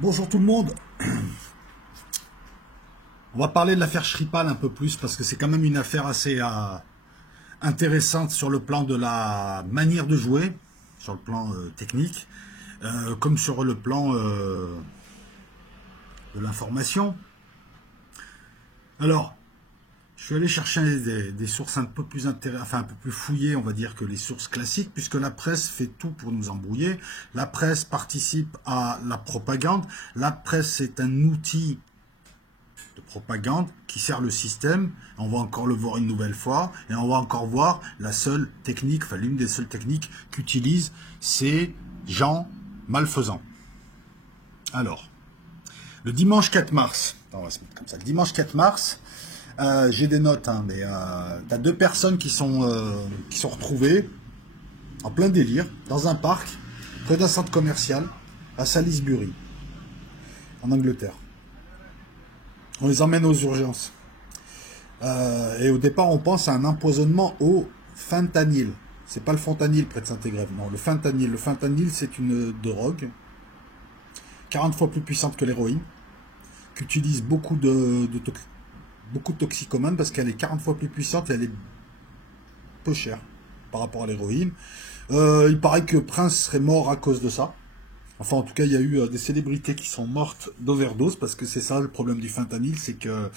Bonjour tout le monde. On va parler de l'affaire Skripal un peu plus parce que c'est quand même une affaire assez intéressante sur le plan de la manière de jouer, sur le plan technique, comme sur le plan de l'information. Alors, je suis allé chercher des sources un peu plus un peu plus fouillées, on va dire, que les sources classiques, puisque la presse fait tout pour nous embrouiller. La presse participe à la propagande. La presse est un outil de propagande qui sert le système. On va encore le voir une nouvelle fois, et on va encore voir la seule technique, enfin l'une des seules techniques qu'utilisent ces gens malfaisants. Alors, le dimanche 4 mars, on va se mettre comme ça, le dimanche 4 mars, j'ai des notes, hein, mais t'as deux personnes qui sont retrouvées en plein délire dans un parc près d'un centre commercial à Salisbury, en Angleterre. On les emmène aux urgences. Et au départ, on pense à un empoisonnement au fentanyl. C'est pas le fentanyl près de Saint-Égrève, non, le fentanyl. Le fentanyl, c'est une drogue 40 fois plus puissante que l'héroïne, qu'utilisent beaucoup de toxicomanes parce qu'elle est 40 fois plus puissante et elle est peu chère par rapport à l'héroïne. Il paraît que Prince serait mort à cause de ça. Enfin, en tout cas, il y a eu des célébrités qui sont mortes d'overdose parce que c'est ça le problème du fentanyl, c'est que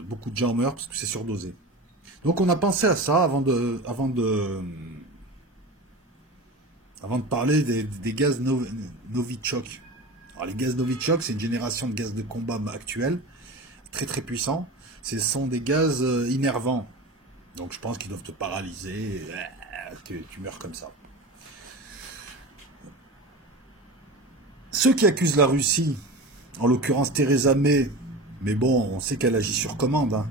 beaucoup de gens meurent parce que c'est surdosé. Donc, on a pensé à ça avant de parler des gaz Novichok. Alors, les gaz Novichok, c'est une génération de gaz de combat actuels, très très puissants. Ce sont des gaz innervants. Donc, je pense qu'ils doivent te paralyser. Et, tu meurs comme ça. Ceux qui accusent la Russie, en l'occurrence Theresa May, mais bon, on sait qu'elle agit sur commande, hein,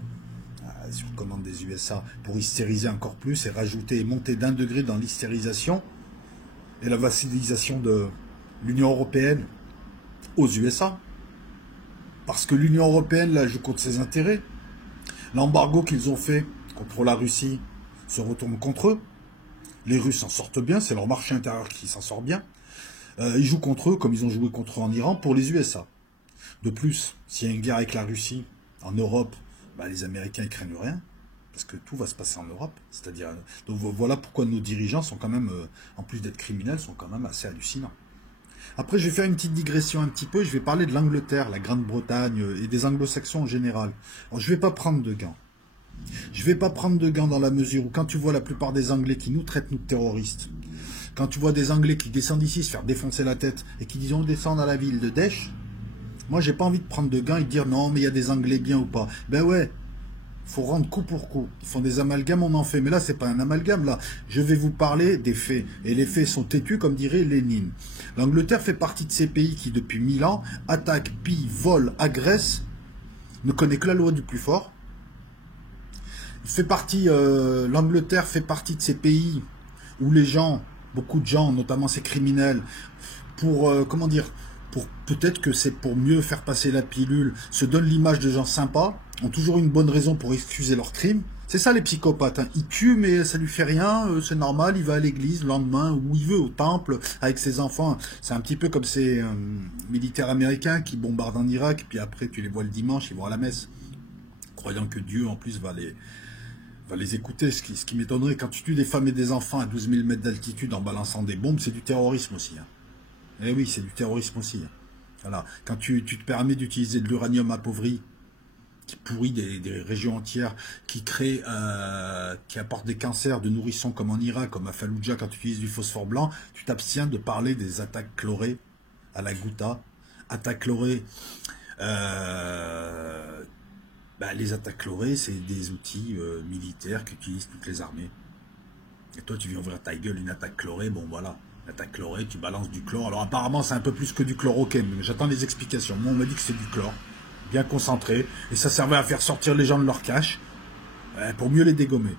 sur commande des USA, pour hystériser encore plus et rajouter et monter d'1 degré dans l'hystérisation et la vassalisation de l'Union européenne aux USA. Parce que l'Union européenne, là, joue contre ses intérêts. L'embargo qu'ils ont fait contre la Russie se retourne contre eux. Les Russes s'en sortent bien, c'est leur marché intérieur qui s'en sort bien. Ils jouent contre eux comme ils ont joué contre eux en Iran pour les USA. De plus, s'il y a une guerre avec la Russie en Europe, bah, les Américains ne craignent rien, parce que tout va se passer en Europe. C'est-à-dire, donc voilà pourquoi nos dirigeants sont quand même, en plus d'être criminels, sont quand même assez hallucinants. Après, je vais faire une petite digression un petit peu, je vais parler de l'Angleterre, la Grande-Bretagne et des anglo-saxons en général. Alors, je ne vais pas prendre de gants. Je ne vais pas prendre de gants dans la mesure où quand tu vois la plupart des Anglais qui nous traitent, nous, de terroristes, quand tu vois des Anglais qui descendent ici se faire défoncer la tête et qui disent on descend dans la ville de Daesh, moi j'ai pas envie de prendre de gants et de dire non mais il y a des Anglais bien ou pas. Ben ouais, faut rendre coup pour coup. Ils font des amalgames, on en fait. Mais là c'est pas un amalgame là. Je vais vous parler des faits. Et les faits sont têtus comme dirait Lénine. L'Angleterre fait partie de ces pays qui depuis 1000 ans attaquent, pillent, volent, agressent, ne connaît que la loi du plus fort. L'Angleterre fait partie de ces pays où les gens, beaucoup de gens, notamment ces criminels, pour peut-être que c'est pour mieux faire passer la pilule, se donnent l'image de gens sympas, ont toujours une bonne raison pour excuser leurs crimes. C'est ça les psychopathes, hein. Il tue mais ça lui fait rien, c'est normal, il va à l'église le lendemain, où il veut, au temple, avec ses enfants. C'est un petit peu comme ces militaires américains qui bombardent en Irak, puis après tu les vois le dimanche, ils vont à la messe, croyant que Dieu en plus va les écouter. Ce qui m'étonnerait, quand tu tues des femmes et des enfants à 12 000 mètres d'altitude en balançant des bombes, c'est du terrorisme aussi. Hein. Eh oui, c'est du terrorisme aussi. Hein. Voilà. Quand tu te permets d'utiliser de l'uranium appauvri, qui pourrit des régions entières, qui apporte des cancers de nourrissons comme en Irak, comme à Fallujah, quand tu utilises du phosphore blanc, tu t'abstiens de parler des attaques chlorées à la Ghouta, attaques chlorées... les attaques chlorées, c'est des outils militaires qu'utilisent toutes les armées. Et toi, tu viens ouvrir ta gueule une attaque chlorée, bon voilà. L'attaque chlorée, tu balances du chlore. Alors apparemment, c'est un peu plus que du chloroquine, mais j'attends les explications. Moi, on m'a dit que c'est du chlore, bien concentré, et ça servait à faire sortir les gens de leur cache, pour mieux les dégommer.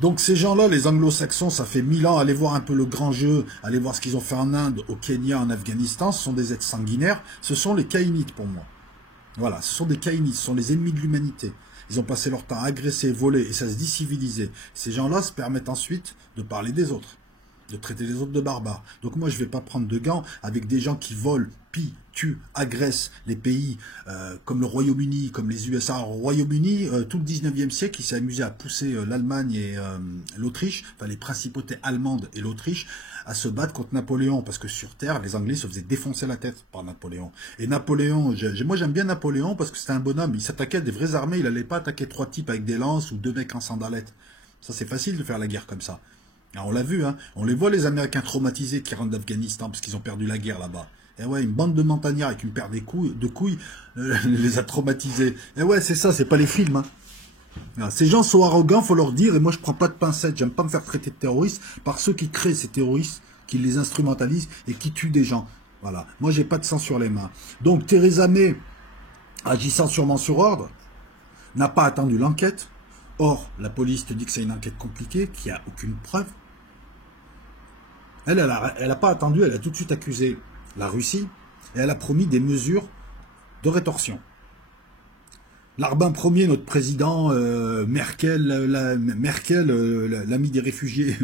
Donc ces gens-là, les anglo-saxons, ça fait 1000 ans, allez voir un peu le grand jeu, allez voir ce qu'ils ont fait en Inde, au Kenya, en Afghanistan, ce sont des êtres sanguinaires, ce sont les caïnites pour moi. Voilà, ce sont des caïnites, ce sont les ennemis de l'humanité. Ils ont passé leur temps à agresser, voler, et ça se dit civilisé. Ces gens-là se permettent ensuite de parler des autres. de traiter les autres de barbares. Donc moi, je vais pas prendre de gants avec des gens qui volent, pillent, tuent, agressent les pays comme le Royaume-Uni, comme les USA. Au Royaume-Uni, tout le 19e siècle, il s'est amusé à pousser l'Allemagne et l'Autriche, enfin les principautés allemandes et l'Autriche, à se battre contre Napoléon, parce que sur Terre, les Anglais se faisaient défoncer la tête par Napoléon. Et Napoléon, moi j'aime bien Napoléon, parce que c'était un bonhomme, il s'attaquait à des vraies armées, il allait pas attaquer 3 types avec des lances ou 2 mecs en sandalettes. Ça c'est facile de faire la guerre comme ça. Alors, on l'a vu, hein. On les voit les Américains traumatisés qui rentrent d'Afghanistan parce qu'ils ont perdu la guerre là-bas. Et ouais, une bande de montagnards avec une paire de couilles les a traumatisés. Et ouais, c'est ça, c'est pas les films. Hein. Voilà, ces gens sont arrogants, faut leur dire, et moi je prends pas de pincettes, j'aime pas me faire traiter de terroriste par ceux qui créent ces terroristes, qui les instrumentalisent et qui tuent des gens. Voilà, moi j'ai pas de sang sur les mains. Donc Theresa May, agissant sûrement sur ordre, n'a pas attendu l'enquête. Or, la police te dit que c'est une enquête compliquée, qu'il n'y a aucune preuve. Elle a pas attendu, elle a tout de suite accusé la Russie et elle a promis des mesures de rétorsion. L'Arbin Ier, notre président, Merkel, l'ami des réfugiés,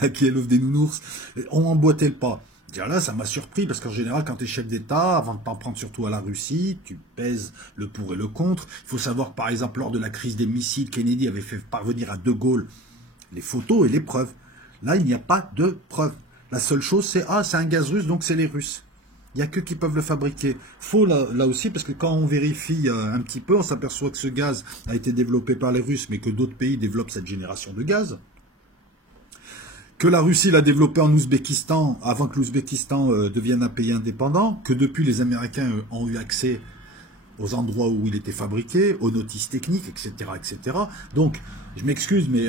à qui elle offre des nounours, ont emboîté le pas. Déjà là, ça m'a surpris, parce qu'en général, quand tu es chef d'État, avant de ne pas en prendre surtout à la Russie, tu pèses le pour et le contre. Il faut savoir, par exemple, lors de la crise des missiles, Kennedy avait fait parvenir à De Gaulle les photos et les preuves. Là, il n'y a pas de preuves. La seule chose, c'est « Ah, c'est un gaz russe, donc c'est les Russes ». Il n'y a que qui peuvent le fabriquer. Faux là aussi, parce que quand on vérifie un petit peu, on s'aperçoit que ce gaz a été développé par les Russes, mais que d'autres pays développent cette génération de gaz. Que la Russie l'a développé en Ouzbékistan, avant que l'Ouzbékistan devienne un pays indépendant, que depuis les Américains ont eu accès aux endroits où il était fabriqué, aux notices techniques, etc., etc. Donc, je m'excuse, mais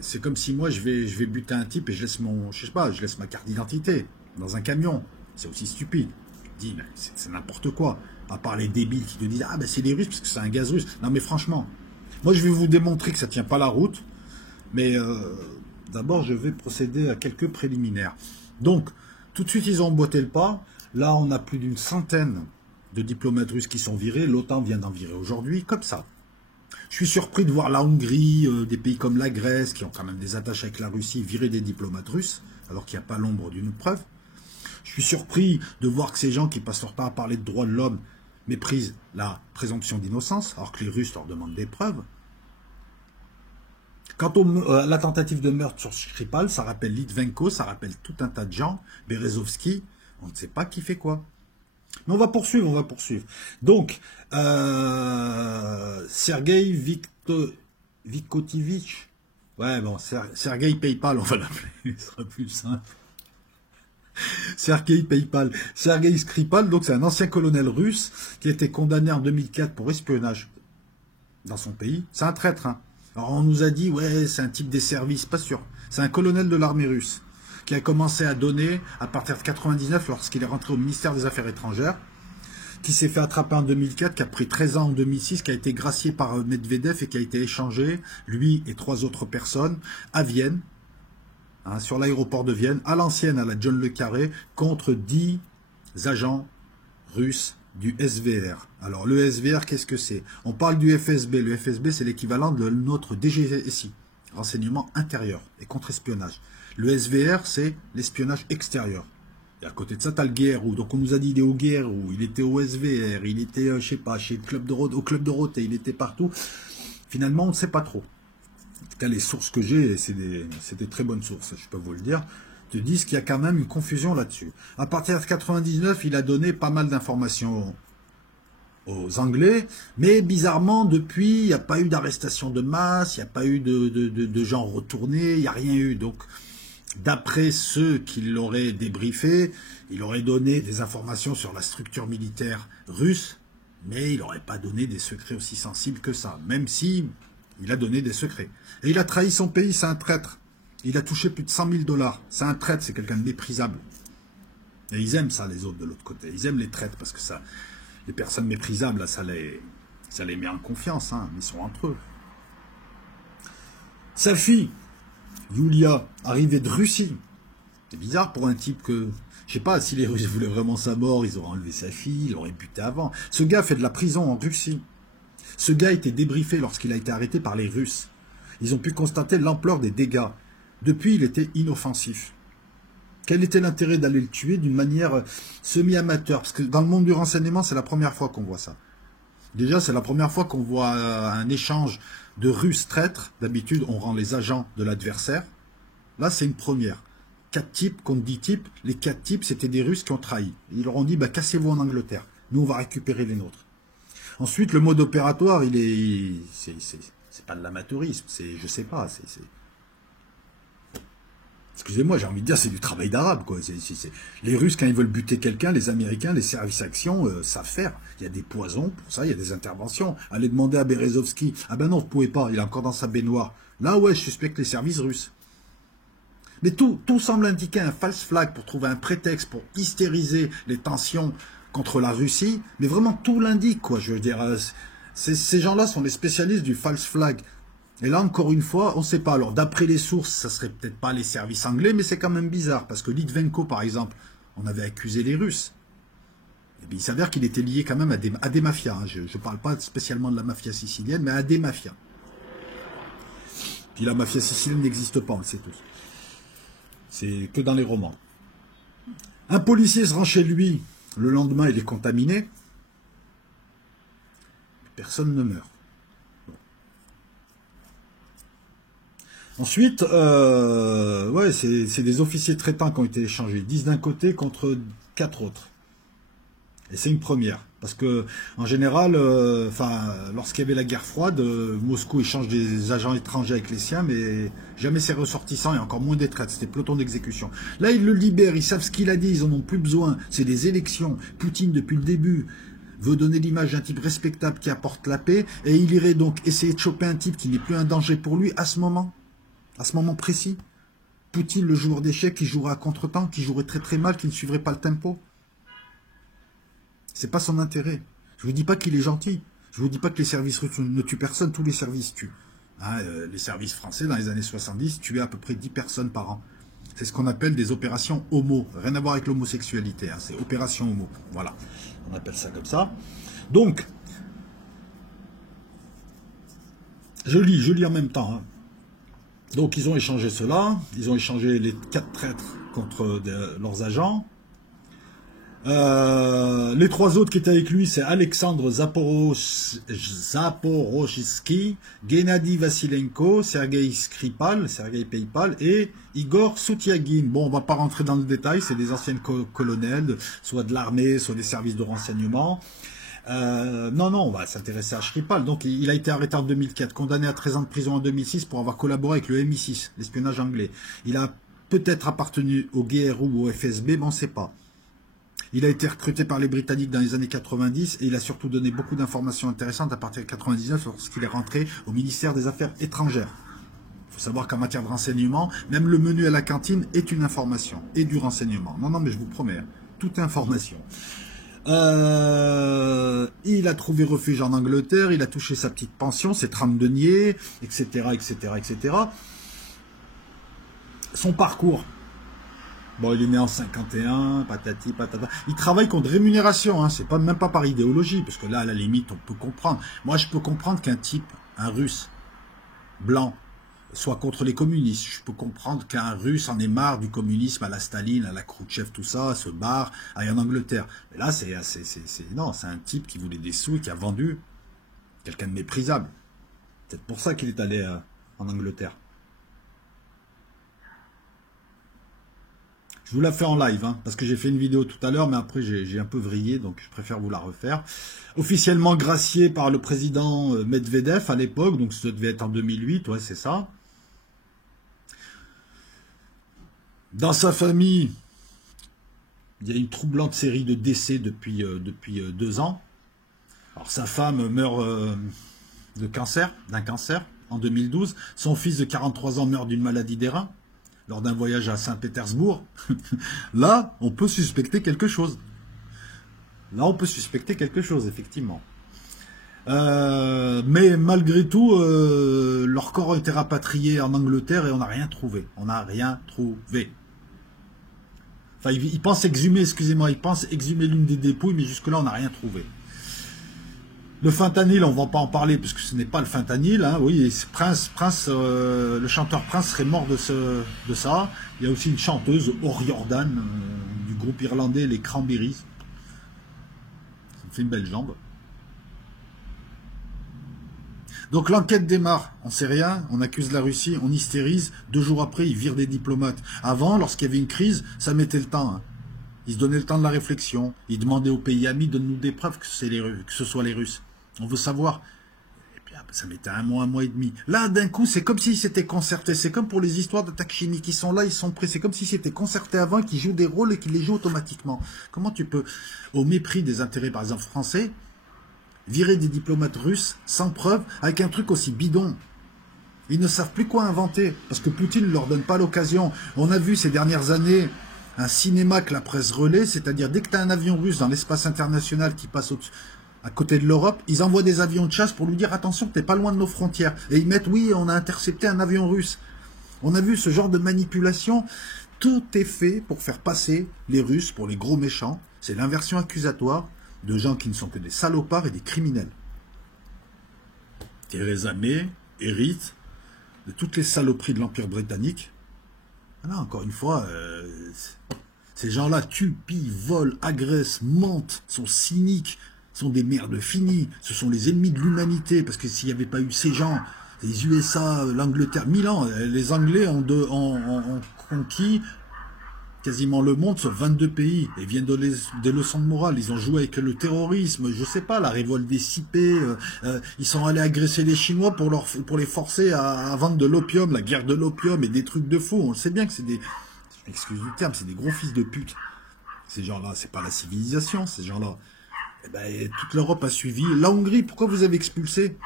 c'est comme si moi je vais buter un type et je laisse je laisse ma carte d'identité dans un camion. C'est aussi stupide. Je dis, c'est n'importe quoi. À part les débiles qui te disent, ah ben c'est les Russes parce que c'est un gaz russe. Non mais franchement, moi je vais vous démontrer que ça tient pas la route, mais d'abord je vais procéder à quelques préliminaires. Donc, tout de suite ils ont emboîté le pas. Là on a plus d'une centaine de diplomates russes qui sont virés. L'OTAN vient d'en virer aujourd'hui, comme ça. Je suis surpris de voir la Hongrie, des pays comme la Grèce, qui ont quand même des attaches avec la Russie, virer des diplomates russes, alors qu'il n'y a pas l'ombre d'une preuve. Je suis surpris de voir que ces gens qui passent leur temps à parler de droits de l'homme méprisent la présomption d'innocence, alors que les Russes leur demandent des preuves. Quant à la tentative de meurtre sur Skripal, ça rappelle Litvenko, ça rappelle tout un tas de gens, Berezovski, on ne sait pas qui fait quoi. Mais on va poursuivre, on va poursuivre. Donc, Sergei Vikotivitch, ouais bon, Sergei Paypal, on va l'appeler, ce sera plus simple. Sergei Skripal, donc c'est un ancien colonel russe qui a été condamné en 2004 pour espionnage dans son pays. C'est un traître, hein. Alors on nous a dit, ouais, c'est un type des services, pas sûr. C'est un colonel de l'armée russe qui a commencé à donner à partir de 99 lorsqu'il est rentré au ministère des Affaires étrangères, qui s'est fait attraper en 2004, qui a pris 13 ans en 2006, qui a été gracié par Medvedev et qui a été échangé, lui et 3 autres personnes, à Vienne, hein, sur l'aéroport de Vienne, à l'ancienne, à la John Le Carré, contre 10 agents russes du SVR. Alors le SVR, qu'est-ce que c'est? On parle du FSB. Le FSB, c'est l'équivalent de notre DGSI, renseignement intérieur et contre-espionnage. Le SVR, c'est l'espionnage extérieur. Et à côté de ça, tu as le GRU. Donc on nous a dit, il est au GRU, il était au SVR, il était, je sais pas, chez le club de au club Dorothée, il était partout. Finalement, on ne sait pas trop. En tout cas, les sources que j'ai, c'est des très bonnes sources, je peux vous le dire, te disent qu'il y a quand même une confusion là-dessus. À partir de 99, il a donné pas mal d'informations aux Anglais, mais bizarrement, depuis, il n'y a pas eu d'arrestation de masse, il n'y a pas eu de gens retournés, il n'y a rien eu. Donc, d'après ceux qui l'auraient débriefé, il aurait donné des informations sur la structure militaire russe, mais il n'aurait pas donné des secrets aussi sensibles que ça, même si il a donné des secrets. Et il a trahi son pays, c'est un traître. Il a touché plus de 100 000 $. C'est un traître, c'est quelqu'un de méprisable. Et ils aiment ça, les autres, de l'autre côté. Ils aiment les traîtres, parce que ça, les personnes méprisables, là, ça les met en confiance, hein. Ils sont entre eux. Sa fille, Yulia, arrivée de Russie. C'est bizarre pour un type que... Je sais pas, si les Russes voulaient vraiment sa mort, ils auraient enlevé sa fille, ils l'auraient buté avant. Ce gars fait de la prison en Russie. Ce gars a été débriefé lorsqu'il a été arrêté par les Russes. Ils ont pu constater l'ampleur des dégâts. Depuis, il était inoffensif. Quel était l'intérêt d'aller le tuer d'une manière semi-amateur? Parce que dans le monde du renseignement, c'est la première fois qu'on voit ça. Déjà, c'est la première fois qu'on voit un échange de Russes traîtres. D'habitude, on rend les agents de l'adversaire. Là, c'est une première. 4 types contre 10 types. Les 4 types, c'était des Russes qui ont trahi. Ils leur ont dit, bah, cassez-vous en Angleterre. Nous, on va récupérer les nôtres. Ensuite, le mode opératoire, c'est pas de l'amateurisme. C'est, je sais pas, excusez-moi, j'ai envie de dire, c'est du travail d'arabe, quoi. Les Russes, quand ils veulent buter quelqu'un, les Américains, les services actions, savent faire. Il y a des poisons, pour ça, il y a des interventions. Allez demander à Berezovski. Ah ben non, vous pouvez pas, il est encore dans sa baignoire. Là, ouais, je suspecte les services russes. Mais tout semble indiquer un false flag pour trouver un prétexte pour hystériser les tensions contre la Russie. Mais vraiment, tout l'indique, quoi. Je veux dire, ces gens-là sont des spécialistes du false flag. Et là, encore une fois, on ne sait pas. Alors, d'après les sources, ça serait peut-être pas les services anglais, mais c'est quand même bizarre. Parce que Litvenko, par exemple, on avait accusé les Russes. Et bien, il s'avère qu'il était lié quand même à des mafias. Hein. Je ne parle pas spécialement de la mafia sicilienne, mais à des mafias. Puis la mafia sicilienne n'existe pas, on le sait tous. C'est que dans les romans. Un policier se rend chez lui. Le lendemain, il est contaminé. Personne ne meurt. Ensuite, ouais, c'est des officiers traitants qui ont été échangés. 10 d'un côté contre 4 autres. Et c'est une première. Parce que, en général, lorsqu'il y avait la guerre froide, Moscou échange des agents étrangers avec les siens, mais jamais ses ressortissants et encore moins des traites. C'était peloton d'exécution. Là, ils le libèrent, ils savent ce qu'il a dit, ils en ont plus besoin. C'est des élections. Poutine, depuis le début, veut donner l'image d'un type respectable qui apporte la paix, et il irait donc essayer de choper un type qui n'est plus un danger pour lui à ce moment précis. Poutine, le joueur d'échecs, qui jouerait à contre-temps, qui jouerait très très mal, qui ne suivrait pas le tempo. C'est pas son intérêt. Je vous dis pas qu'il est gentil. Je vous dis pas que les services russes ne tuent personne, tous les services tuent. Hein, les services français, dans les années 70, tuaient à peu près 10 personnes par an. C'est ce qu'on appelle des opérations homo. Rien à voir avec l'homosexualité, hein, c'est opération homo. Voilà, on appelle ça comme ça. Donc, je lis en même temps. Hein. Donc, ils ont échangé cela. Ils ont échangé les 4 traîtres contre leurs agents. Les 3 autres qui étaient avec lui, c'est Alexandre Zaporochitsky, Gennady Vassilenko, Sergei Skripal et Igor Soutiagin. Bon, on va pas rentrer dans le détail, c'est des anciennes colonels, soit de l'armée, soit des services de renseignement. Non, on va s'intéresser à Skripal. Donc, il a été arrêté en 2004, condamné à 13 ans de prison en 2006 pour avoir collaboré avec le MI6, l'espionnage anglais. Il a peut-être appartenu au GRU ou au FSB, mais on ne sait pas. Il a été recruté par les Britanniques dans les années 90 et il a surtout donné beaucoup d'informations intéressantes à partir de 99 lorsqu'il est rentré au ministère des Affaires étrangères. Il faut savoir qu'en matière de renseignement, même le menu à la cantine est une information et du renseignement. Non, mais je vous promets, hein, toute information. Il a trouvé refuge en Angleterre, il a touché sa petite pension, ses 30 deniers, etc., etc., etc. Son parcours. Bon, il est né en 51, patati, patata. Il travaille contre rémunération, hein. C'est pas, même pas par idéologie, parce que là, à la limite, on peut comprendre. Moi, je peux comprendre qu'un type, un Russe, blanc, soit contre les communistes. Je peux comprendre qu'un Russe en ait marre du communisme à la Staline, à la Khrouchtchev, tout ça, se barre, aille en Angleterre. Mais là, c'est un type qui voulait des sous et qui a vendu quelqu'un de méprisable. C'est peut-être pour ça qu'il est allé en Angleterre. Je vous la fais en live, hein, parce que j'ai fait une vidéo tout à l'heure, mais après j'ai un peu vrillé, donc je préfère vous la refaire. Officiellement gracié par le président Medvedev à l'époque, donc ça devait être en 2008, ouais, c'est ça. Dans sa famille, il y a une troublante série de décès depuis 2 ans. Alors sa femme meurt d'un cancer en 2012. Son fils de 43 ans meurt d'une maladie des reins lors d'un voyage à Saint-Pétersbourg. Là, on peut suspecter quelque chose. Effectivement. Mais malgré tout, leurs corps ont été rapatriés en Angleterre et on n'a rien trouvé. Enfin, ils pensent exhumer, excusez-moi, ils pensent exhumer l'une des dépouilles, mais jusque-là, on n'a rien trouvé. Le fentanyl, on va pas en parler parce que ce n'est pas le fentanyl. Hein. Oui, le chanteur Prince serait mort de ça. Il y a aussi une chanteuse, O'Riordan, du groupe irlandais les Cranberries. Ça me fait une belle jambe. Donc l'enquête démarre, on sait rien, on accuse la Russie, on hystérise. 2 jours après, ils virent des diplomates. Avant, lorsqu'il y avait une crise, ça mettait le temps. Hein. Ils se donnaient le temps de la réflexion. Ils demandaient aux pays amis, donne-nous des preuves que ce soit les Russes. On veut savoir. Et puis ça mettait un mois et demi. Là, d'un coup, c'est comme s'ils s'étaient concertés. C'est comme pour les histoires d'attaques chimiques. Ils sont là, ils sont prêts. C'est comme s'ils s'étaient concertés avant, qu'ils jouent des rôles et qu'ils les jouent automatiquement. Comment tu peux, au mépris des intérêts, par exemple, français, virer des diplomates russes sans preuve avec un truc aussi bidon? Ils ne savent plus quoi inventer parce que Poutine ne leur donne pas l'occasion. On a vu ces dernières années un cinéma que la presse relaie, c'est-à-dire dès que tu as un avion russe dans l'espace international qui passe à côté de l'Europe, ils envoient des avions de chasse pour lui dire attention que t'es pas loin de nos frontières. Et ils mettent oui, on a intercepté un avion russe. On a vu ce genre de manipulation. Tout est fait pour faire passer les Russes pour les gros méchants. C'est l'inversion accusatoire de gens qui ne sont que des salopards et des criminels. Theresa May hérite de toutes les saloperies de l'Empire britannique. Là, encore une fois, ces gens-là tuent, pillent, volent, agressent, mentent, sont cyniques, sont des merdes finies. Ce sont les ennemis de l'humanité, parce que s'il n'y avait pas eu ces gens, les USA, l'Angleterre, 1000 ans, les Anglais ont conquis quasiment le monde, sauf 22 pays, et viennent donner des leçons de morale. Ils ont joué avec le terrorisme, je sais pas, la révolte des Sipé, ils sont allés agresser les Chinois pour les forcer à vendre de l'opium, la guerre de l'opium et des trucs de fou. On le sait bien que c'est des, excuse du terme, c'est des gros fils de pute. Ces gens-là, c'est pas la civilisation, ces gens-là. Eh ben, toute l'Europe a suivi. La Hongrie, pourquoi vous avez expulsé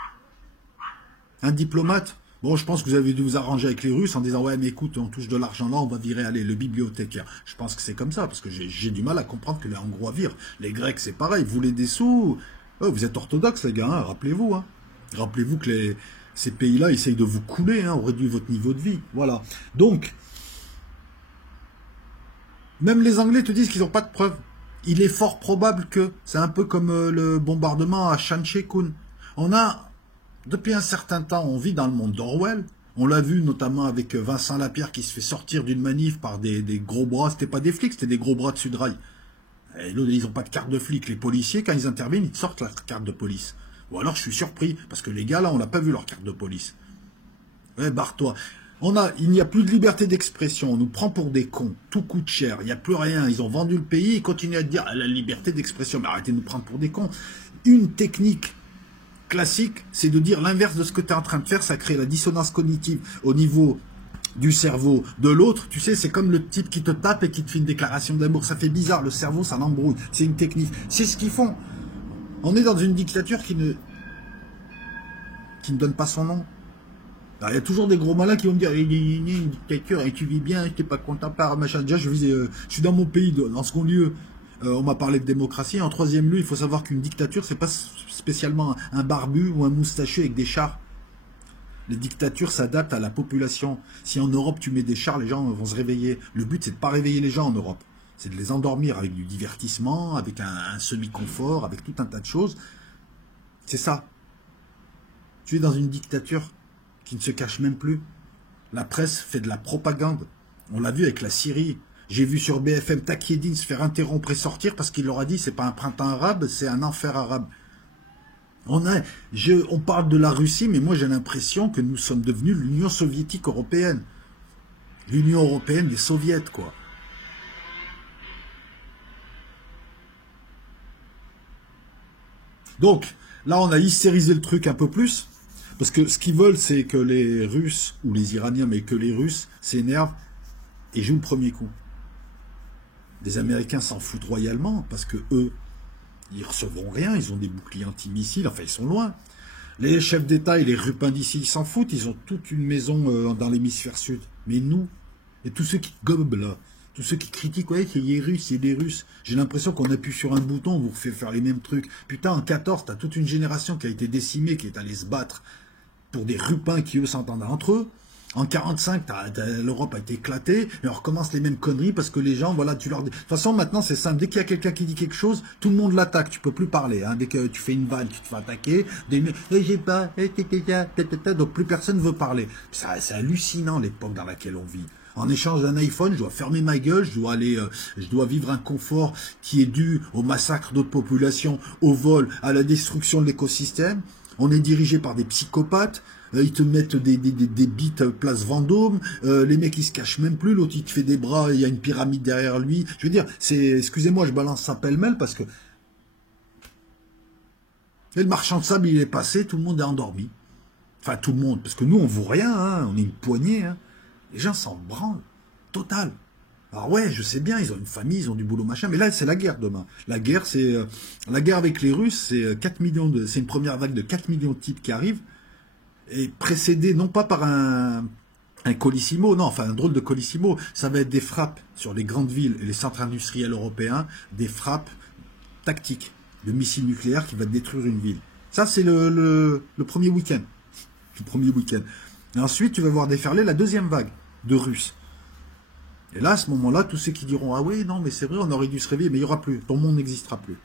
un diplomate? Bon, je pense que vous avez dû vous arranger avec les Russes en disant « Ouais, mais écoute, on touche de l'argent là, on va virer, allez, le bibliothécaire. » Je pense que c'est comme ça, parce que j'ai du mal à comprendre que les Hongrois virent. Les Grecs, c'est pareil, vous voulez des sous. Oh, vous êtes orthodoxes, les gars, hein, rappelez-vous. Hein. Rappelez-vous que ces pays-là essayent de vous couler, hein, on réduit votre niveau de vie. Voilà. Donc, même les Anglais te disent qu'ils n'ont pas de preuves. Il est fort probable que, c'est un peu comme le bombardement à Shanshekun. On a, depuis un certain temps, on vit dans le monde d'Orwell. On l'a vu notamment avec Vincent Lapierre qui se fait sortir d'une manif par des gros bras. C'était pas des flics, c'était des gros bras de Sudrail. Et là, ils n'ont pas de carte de flic. Les policiers, quand ils interviennent, ils sortent la carte de police. Ou alors je suis surpris, parce que les gars là, on n'a pas vu leur carte de police. Ouais, barre-toi. Il n'y a plus de liberté d'expression, on nous prend pour des cons, tout coûte cher, il n'y a plus rien, ils ont vendu le pays, ils continuent à dire la liberté d'expression, mais arrêtez de nous prendre pour des cons. Une technique classique, c'est de dire l'inverse de ce que tu es en train de faire, ça crée la dissonance cognitive au niveau du cerveau de l'autre, tu sais, c'est comme le type qui te tape et qui te fait une déclaration d'amour, ça fait bizarre, le cerveau ça l'embrouille, c'est une technique, c'est ce qu'ils font. On est dans une dictature qui ne donne pas son nom. Alors, il y a toujours des gros malins qui vont me dire il y a une dictature et tu vis bien, je n'étais pas content par machin. Déjà, je suis dans mon pays, en second lieu, on m'a parlé de démocratie. En troisième lieu, il faut savoir qu'une dictature, c'est pas spécialement un barbu ou un moustachu avec des chars. Les dictatures s'adaptent à la population. Si en Europe tu mets des chars, les gens vont se réveiller. Le but, c'est de pas réveiller les gens en Europe. C'est de les endormir avec du divertissement, avec un semi-confort, avec tout un tas de choses. C'est ça. Tu es dans une dictature qui ne se cache même plus. La presse fait de la propagande. On l'a vu avec la Syrie. J'ai vu sur BFM Takieddine se faire interrompre et sortir parce qu'il leur a dit c'est pas un printemps arabe, c'est un enfer arabe. On parle de la Russie, mais moi j'ai l'impression que nous sommes devenus l'Union soviétique européenne. L'Union européenne des soviets, quoi. Donc, là on a hystérisé le truc un peu plus. Parce que ce qu'ils veulent, c'est que les Russes, ou les Iraniens, mais que les Russes s'énervent et jouent le premier coup. Les Américains s'en foutent royalement, parce que eux, ils recevront rien, ils ont des boucliers antimissiles, enfin ils sont loin. Les chefs d'État et les rupins d'ici, ils s'en foutent, ils ont toute une maison dans l'hémisphère sud. Mais nous, et tous ceux qui gobent là, tous ceux qui critiquent, ouais, c'est les Russes, c'est des Russes. J'ai l'impression qu'on appuie sur un bouton, on vous fait faire les mêmes trucs. Putain, en 14, t'as toute une génération qui a été décimée, qui est allée se battre pour des rupins qui, eux, s'entendent entre eux. En 45, l'Europe a été éclatée, et on recommence les mêmes conneries parce que les gens, voilà, tu leur dis... De toute façon, maintenant, c'est simple. Dès qu'il y a quelqu'un qui dit quelque chose, tout le monde l'attaque. Tu peux plus parler. Hein. Dès que tu fais une vanne, tu te fais attaquer. J'ai pas... Donc plus personne veut parler. C'est hallucinant l'époque dans laquelle on vit. En échange d'un iPhone, je dois fermer ma gueule, je dois vivre un confort qui est dû au massacre d'autres populations, au vol, à la destruction de l'écosystème. On est dirigé par des psychopathes. Ils te mettent des bites place Vendôme, les mecs ils se cachent même plus, l'autre il te fait des bras, il y a une pyramide derrière lui. Je veux dire, excusez-moi, je balance ça pêle-mêle parce que et le marchand de sable il est passé, tout le monde est endormi. Enfin tout le monde, parce que nous on vaut rien, hein, on est une poignée. Hein. Les gens s'en branlent, total. Alors ouais, je sais bien, ils ont une famille, ils ont du boulot machin, mais là c'est la guerre demain. La guerre c'est la guerre avec les Russes, c'est 4 millions c'est une première vague de 4 millions de types qui arrivent. Et précédé non pas par un colissimo, non, enfin un drôle de colissimo, ça va être des frappes sur les grandes villes et les centres industriels européens, des frappes tactiques de missiles nucléaires qui vont détruire une ville. Ça, c'est le premier week-end. Le premier week-end. Et ensuite, tu vas voir déferler la deuxième vague de Russes. Et là, à ce moment-là, tous ceux qui diront « Ah oui, non, mais c'est vrai, on aurait dû se réveiller, mais il n'y aura plus. Ton monde n'existera plus. »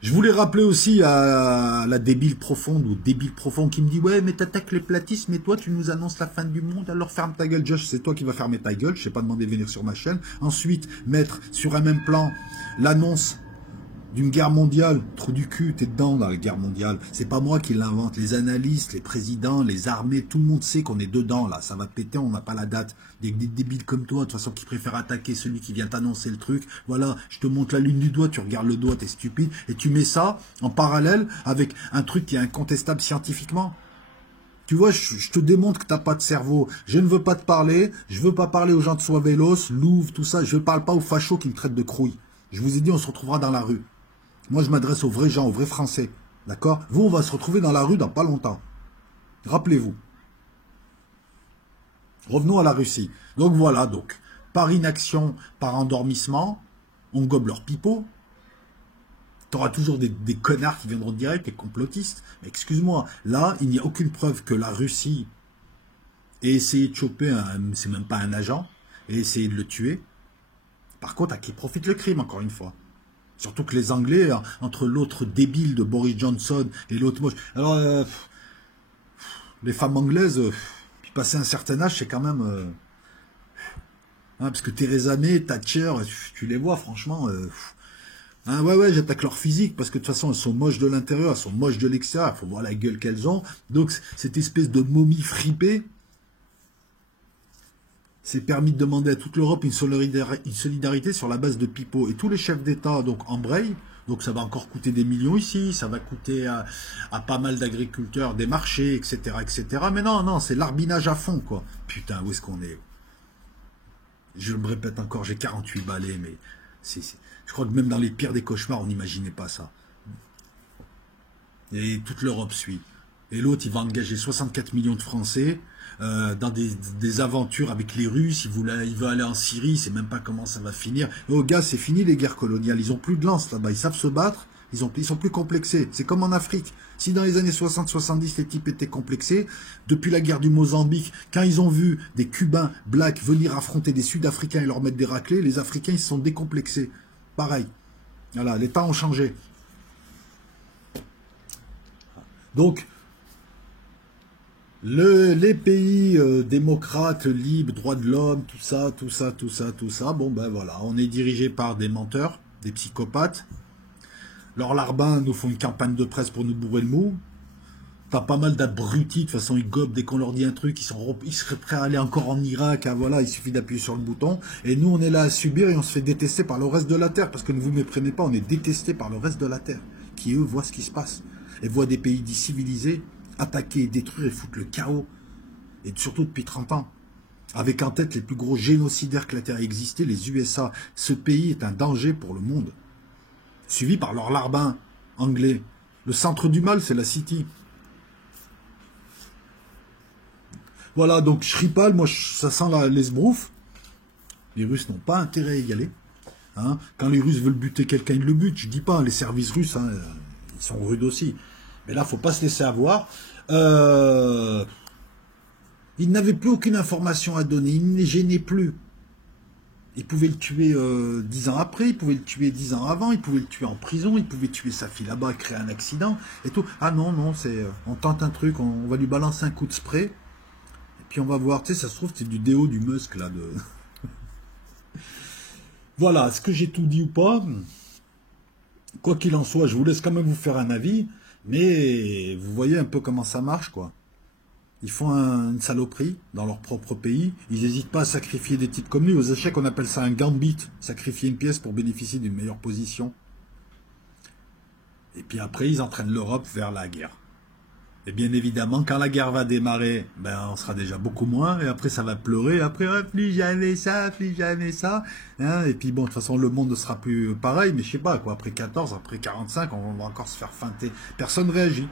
Je voulais rappeler aussi à la débile profonde ou débile profond qui me dit ouais mais t'attaques les platistes mais toi tu nous annonces la fin du monde alors ferme ta gueule. Josh, c'est toi qui vas fermer ta gueule, je t'ai pas demandé de venir sur ma chaîne. Ensuite mettre sur un même plan l'annonce d'une guerre mondiale, trou du cul, t'es dedans dans la guerre mondiale. C'est pas moi qui l'invente, les analystes, les présidents, les armées, tout le monde sait qu'on est dedans là, ça va péter, on n'a pas la date. Des débiles comme toi, de toute façon, qui préfèrent attaquer celui qui vient t'annoncer le truc. Voilà, je te montre la lune du doigt, tu regardes le doigt, t'es stupide, et tu mets ça en parallèle avec un truc qui est incontestable scientifiquement. Tu vois, je te démontre que t'as pas de cerveau. Je ne veux pas te parler, je veux pas parler aux gens de Soivelos, Louvre, tout ça, je ne parle pas aux fachos qui me traitent de crouille. Je vous ai dit, on se retrouvera dans la rue. Moi, je m'adresse aux vrais gens, aux vrais Français. D'accord? Vous, on va se retrouver dans la rue dans pas longtemps. Rappelez-vous. Revenons à la Russie. Donc voilà, donc, par inaction, par endormissement, on gobe leur pipeau. T'auras toujours des connards qui viendront te dire, t'es complotiste. Mais excuse-moi, là, il n'y a aucune preuve que la Russie ait essayé de choper, c'est même pas un agent, et essayé de le tuer. Par contre, à qui profite le crime, encore une fois? Surtout que les Anglais, entre l'autre débile de Boris Johnson et l'autre moche... Alors, les femmes anglaises, puis passer un certain âge, c'est quand même... parce que Theresa May, Thatcher, tu les vois, franchement... ouais, j'attaque leur physique, parce que de toute façon, elles sont moches de l'intérieur, elles sont moches de l'extérieur, il faut voir la gueule qu'elles ont. Donc, cette espèce de momie fripée, c'est permis de demander à toute l'Europe une solidarité sur la base de pipeaux. Et tous les chefs d'État donc embrayent, donc ça va encore coûter des millions ici, ça va coûter à pas mal d'agriculteurs des marchés, etc., etc. Mais non, c'est l'arbinage à fond, quoi. Putain, où est-ce qu'on est? Je me répète encore, j'ai 48 balais, mais je crois que même dans les pires des cauchemars, on n'imaginait pas ça. Et toute l'Europe suit. Et l'autre, il va engager 64 millions de Français dans des aventures avec les Russes. Il veut aller en Syrie, il ne sait même pas comment ça va finir. Et aux gars, c'est fini les guerres coloniales. Ils n'ont plus de lance là-bas. Ils savent se battre. Ils sont plus complexés. C'est comme en Afrique. Si dans les années 60-70, les types étaient complexés, depuis la guerre du Mozambique, quand ils ont vu des Cubains blacks venir affronter des Sud-Africains et leur mettre des raclés, les Africains, ils se sont décomplexés. Pareil. Voilà, les temps ont changé. Donc, les pays démocrates, libres, droits de l'homme, tout ça, bon ben voilà, on est dirigé par des menteurs, des psychopathes. Leurs larbins nous font une campagne de presse pour nous bourrer le mou. T'as pas mal d'abrutis, de toute façon ils gobent dès qu'on leur dit un truc, ils seraient prêts à aller encore en Irak, voilà, il suffit d'appuyer sur le bouton. Et nous on est là à subir et on se fait détester par le reste de la Terre, parce que ne vous méprenez pas, on est détesté par le reste de la Terre, qui eux voient ce qui se passe, et voient des pays dits civilisés attaquer, détruire et foutre le chaos, et surtout depuis 30 ans, avec en tête les plus gros génocidaires que la Terre ait existé, les USA. Ce pays est un danger pour le monde, suivi par leurs larbins anglais. Le centre du mal, c'est la City. Voilà, donc Shripal, moi, ça sent l'esbrouf. Les Russes n'ont pas intérêt à y aller. Hein. Quand les Russes veulent buter quelqu'un, ils le butent. Je dis pas, les services russes, hein, ils sont rudes aussi. Mais là, faut pas se laisser avoir. Ils n'avaient plus aucune information à donner. Ils ne les gênaient plus. Ils pouvaient le tuer 10 ans après, ils pouvaient le tuer 10 ans avant, ils pouvaient le tuer en prison, ils pouvaient tuer sa fille là-bas, créer un accident et tout. Ah non, non, on tente un truc, on va lui balancer un coup de spray, et puis on va voir, tu sais, ça se trouve, c'est du déo du Musk, là. Voilà, est-ce que j'ai tout dit ou pas? Quoi qu'il en soit, je vous laisse quand même vous faire un avis, mais vous voyez un peu comment ça marche, quoi. Ils font une saloperie dans leur propre pays. Ils n'hésitent pas à sacrifier des types comme lui. Aux échecs, on appelle ça un gambit. Sacrifier une pièce pour bénéficier d'une meilleure position. Et puis après, ils entraînent l'Europe vers la guerre. Et bien évidemment, quand la guerre va démarrer, ben, on sera déjà beaucoup moins. Et après, ça va pleurer. Après, oh, plus jamais ça, plus jamais ça. Hein, et puis bon, de toute façon, le monde ne sera plus pareil. Mais je sais pas, quoi. Après 14, après 45, on va encore se faire feinter. Personne ne réagit.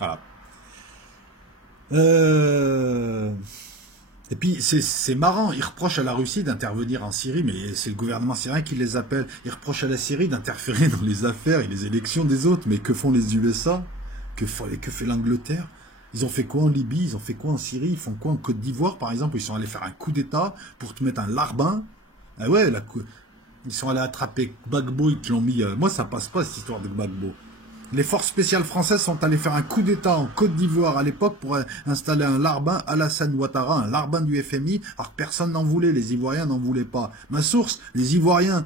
Voilà. Et puis c'est marrant, ils reprochent à la Russie d'intervenir en Syrie, mais c'est le gouvernement syrien qui les appelle. Ils reprochent à la Syrie d'interférer dans les affaires et les élections des autres, mais que font les USA? Que fait l'Angleterre? Ils ont fait quoi en Libye? Ils ont fait quoi en Syrie? Ils font quoi en Côte d'Ivoire, par exemple? Ils sont allés faire un coup d'État pour te mettre un larbin. Ah ouais, ils sont allés attraper Gbagbo, ils te l'ont mis... Moi, ça passe pas, cette histoire de Gbagbo. Les forces spéciales françaises sont allées faire un coup d'État en Côte d'Ivoire à l'époque pour installer un larbin, Alassane Ouattara, un larbin du FMI, alors que personne n'en voulait, les Ivoiriens n'en voulaient pas. Ma source, les Ivoiriens,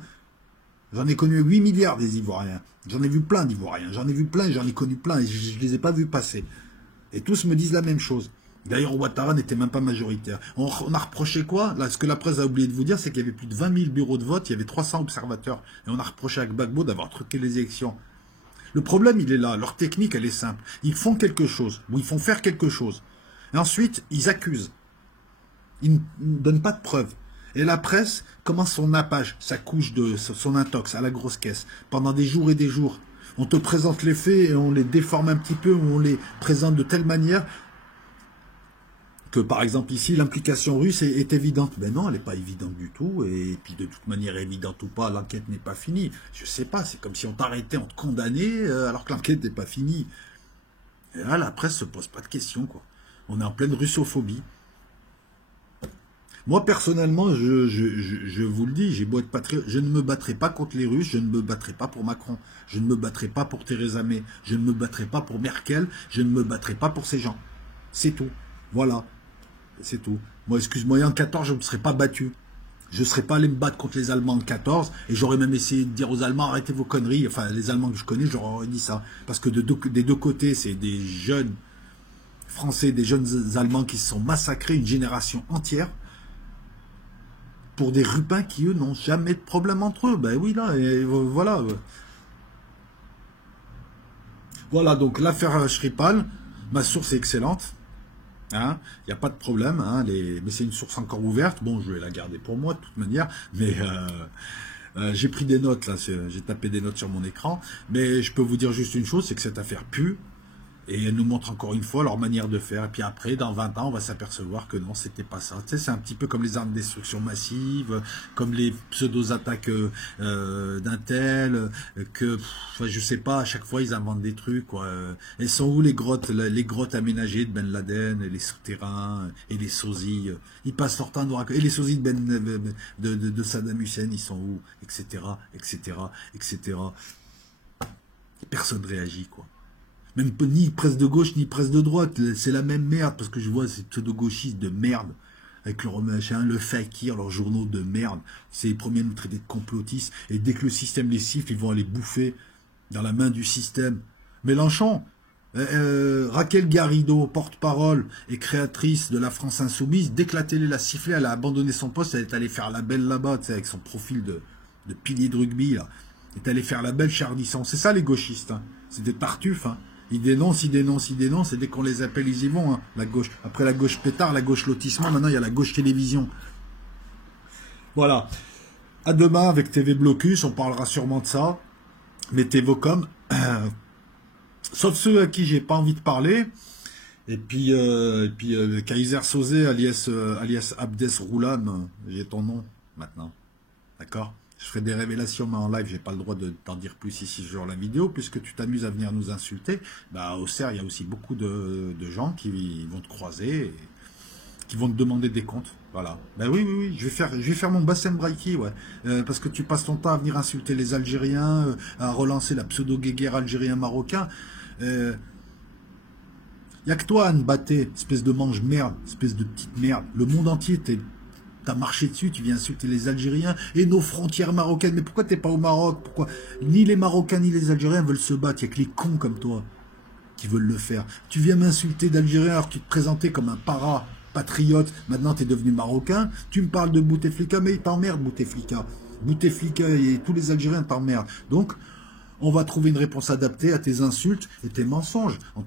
j'en ai connu 8 milliards des Ivoiriens. J'en ai vu plein d'Ivoiriens, j'en ai vu plein, j'en ai connu plein, et je les ai pas vus passer. Et tous me disent la même chose. D'ailleurs, Ouattara n'était même pas majoritaire. On a reproché quoi? Là, ce que la presse a oublié de vous dire, c'est qu'il y avait plus de 20 000 bureaux de vote, il y avait 300 observateurs. Et on a reproché à Gbagbo d'avoir truqué les élections. Le problème, il est là. Leur technique, elle est simple. Ils font quelque chose, ou ils font faire quelque chose. Et ensuite, ils accusent. Ils ne donnent pas de preuves. Et la presse commence son nappage, sa couche de son intox à la grosse caisse, pendant des jours et des jours. On te présente les faits et on les déforme un petit peu, ou on les présente de telle manière que, par exemple, ici, l'implication russe est évidente. Mais non, elle n'est pas évidente du tout. Et puis, de toute manière, évidente ou pas, l'enquête n'est pas finie. Je sais pas, c'est comme si on t'arrêtait, on te condamnait, alors que l'enquête n'est pas finie. Et là, la presse se pose pas de questions, quoi. On est en pleine russophobie. Moi, personnellement, je vous le dis, j'ai beau être patriote, je ne me battrai pas contre les Russes, je ne me battrai pas pour Macron, je ne me battrai pas pour Theresa May, je ne me battrai pas pour Merkel, je ne me battrai pas pour ces gens. C'est tout. Voilà. C'est tout. Moi, excuse-moi, en 14, je ne me serais pas battu. Je ne serais pas allé me battre contre les Allemands en 14, et j'aurais même essayé de dire aux Allemands, arrêtez vos conneries. Enfin, les Allemands que je connais, j'aurais dit ça. Parce que des deux côtés, c'est des jeunes Français, des jeunes Allemands qui se sont massacrés, une génération entière, pour des rupins qui, eux, n'ont jamais de problème entre eux. Ben oui, là, et voilà. Voilà, donc l'affaire Skripal, ma source est excellente. Hein, il n'y a pas de problème, hein, mais c'est une source encore ouverte. Bon, je vais la garder pour moi de toute manière, mais j'ai pris des notes, là, j'ai tapé des notes sur mon écran. Mais je peux vous dire juste une chose, c'est que cette affaire pue. Et elle nous montre encore une fois leur manière de faire. Et puis après, dans 20 ans, on va s'apercevoir que non, c'était pas ça. Tu sais, c'est un petit peu comme les armes de destruction massive, comme les pseudo-attaques d'Intel, enfin, je sais pas, à chaque fois, ils inventent des trucs, quoi. Elles sont où les grottes aménagées de Ben Laden, et les souterrains, et les sosies. Ils passent leur temps à nous raconter. Et les sosies de Saddam Hussein, ils sont où? Etc., etc., etc. Et personne ne réagit, quoi. Même ni presse de gauche, ni presse de droite. C'est la même merde, parce que je vois ces pseudo-gauchistes de merde, avec leur machin, le fakir, leurs journaux de merde. C'est les premiers à nous traiter de complotistes. Et dès que le système les siffle, ils vont aller bouffer dans la main du système. Mélenchon, Raquel Garrido, porte-parole et créatrice de la France Insoumise, dès que la télé l'a sifflé, elle a abandonné son poste, elle est allée faire la belle là-bas, tu sais, avec son profil de pilier de rugby, là. Elle est allée faire la belle chez Ardisson. C'est ça, les gauchistes, hein. C'est des tartuffes, hein. Ils dénoncent, ils dénoncent, ils dénoncent, et dès qu'on les appelle, ils y vont, hein. La gauche. Après la gauche pétard, la gauche lotissement, maintenant il y a la gauche télévision. Voilà. À demain avec TV Blocus, on parlera sûrement de ça. Mettez vos coms. Sauf ceux à qui j'ai pas envie de parler. Et puis Kaiser Sosé, alias Abdes Roulam, j'ai ton nom maintenant. D'accord? je ferai des révélations, mais en live, j'ai pas le droit t'en dire plus ici sur la vidéo, puisque tu t'amuses à venir nous insulter. Bah, au CERF, il y a aussi beaucoup de gens qui vont te croiser, et qui vont te demander des comptes. Voilà. Ben oui, oui, oui, je vais faire mon bassin Braiki, ouais. Parce que tu passes ton temps à venir insulter les Algériens, à relancer la pseudo-guéguerre algérien-marocain. Y a que toi, Anne Batté, espèce de mange-merde, espèce de petite merde. Le monde entier t'as marché dessus, tu viens insulter les Algériens et nos frontières marocaines. Mais pourquoi t'es pas au Maroc? Pourquoi ni les Marocains ni les Algériens veulent se battre? Il y a que les cons comme toi qui veulent le faire. Tu viens m'insulter d'Algérien alors que tu te présentais comme un patriote, maintenant tu es devenu marocain. Tu me parles de Bouteflika, mais il t'emmerde Bouteflika. Bouteflika et tous les Algériens t'emmerdent. Donc, on va trouver une réponse adaptée à tes insultes et tes mensonges. On